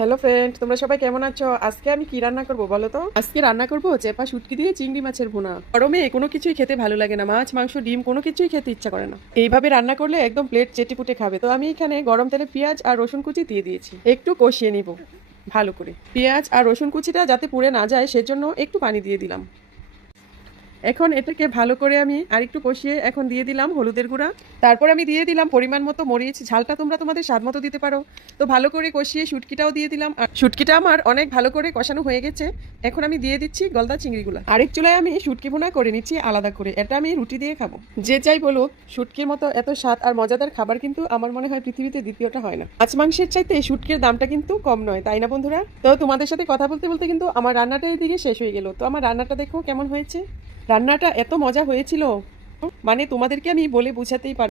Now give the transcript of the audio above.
Hello friend, তোমরা সবাই কেমন আছো? আজকে আমি কি রান্না করব বলো তো? আজকে রান্না করব চেপা শুটকি দিয়ে চিংড়ি মাছের ভুনা। গরমে কোনো কিছুই খেতে ভালো লাগে না, মাছ মাংস ডিম কোনো কিছুই খেতে ইচ্ছা করে না। এইভাবে রান্না করলে একদম প্লেট চেটেপুটে খাবে। তো আমি এখানে গরম তেলে পেঁয়াজ আর রসুন কুচি দিয়ে দিয়েছি, একটু কষিয়ে নিব ভালো করে। পেঁয়াজ আর রসুন কুচিটা যাতে পুড়ে না যায় সেজন্য একটু পানি দিয়ে দিলাম। এখন এটাকে ভালো করে আমি আরেকটু কষিয়ে এখন দিয়ে দিলাম হলুদের গুঁড়া। তারপর আমি দিয়ে দিলাম পরিমাণ মতো মরিচ, ঝালটা তোমরা তোমাদের স্বাদ মতো দিতে পারো। তো ভালো করে কষিয়ে শুটকিটাও দিয়ে দিলাম। আর শুটকিটা আমার অনেক ভালো করে কষানো হয়ে গেছে। এখন আমি দিয়ে দিচ্ছি গলদা চিংড়িগুলো। আরেক চুলায় আমি শুটকি ভুনা করে নিচ্ছি আলাদা করে, এটা আমি রুটি দিয়ে খাবো। যে চাই বলুক, শুটকির মতো এত স্বাদ আর মজাদার খাবার কিন্তু আমার মনে হয় পৃথিবীতে দ্বিতীয়টা হয় না। মাছ মাংসের চাইতে শুটকির দামটা কিন্তু কম নয়, তাই না বন্ধুরা? তো তোমাদের সাথে কথা বলতে বলতে কিন্তু আমার রান্নাটা এদিকে শেষ হয়ে গেল। তো আমার রান্নাটা দেখো কেমন হয়েছে। রান্নাটা এত মজা হয়েছিল, মানে তোমাদেরকে আমি বলে বোঝাতেই পারবো না।